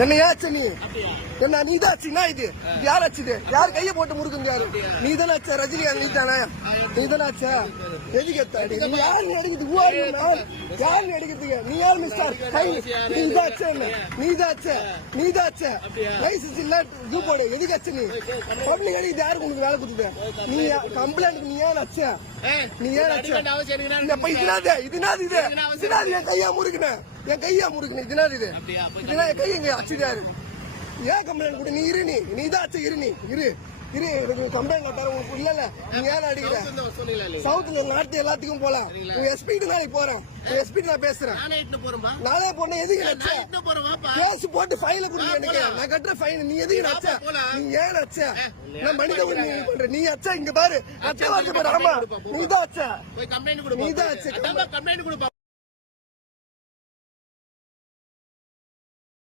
என்ன ஏச்சு நீ என்ன நீ தான் ஆச்சுன்னா இது யார் ஆச்சுது யார் கையை போட்டு முறுக்குங்க யாரு நீ தானே ஆச்சா ரஜினிகாந்த் நீ தானே நீ தானே ஆச்சா எதுக்கு எத்தாடி நீ யாரு எடுக்குது யாரு எடுக்கிறதுக்கு நீ யார் மிஸ்டர் கை நீ தான் ஆச்சா என்ன நீ தான் ஆச்சா நீ தான் ஆச்சா லைசன்ஸ் இல்ல இது போடு எதுக்கு ஆச்சு நீ பப்ளிக் அடிக்குது யாருக்கு உனக்கு வேலை கொடுத்துது நீ கம்ப்ளைண்ட் நீ ஏன் ஆச்சா நீ ஏன் ஆச்சா இதுனாது இதுனாது இது இதுனாது என் கையா முறுக்குனேன் என் கையா முறுக்குனேன் இதுனாது இது இதுனா என் கை எங்க அச்சுதாரு ஏன் கம்ப்ளைண்ட் கூட நீ இரு நீ தான் ஆச்சு இரு நீ இரு கம்ப்ளைண்ட் கட்டாரு உனக்கு இல்ல நீ ஏன் அடிக்கிற சவுத்துல நாட்டு எல்லாத்துக்கும் போல உங்க எஸ்பி கிட்ட நாளைக்கு போறேன் எஸ்பி நான் பேசுறேன் நானே போன எதுக்கு கேஸ் போட்டு ஃபைல கொடுங்க எனக்கு நான் கட்டுற ஃபைன் நீ எதுக்கு அச்சா நீ ஏன் அச்சா நான் மனித உரிமை பண்ற நீ அச்சா இங்க பாரு அச்சா வாங்க பாரு ஆமா நீ தான் அச்சா நீ தான் அச்சா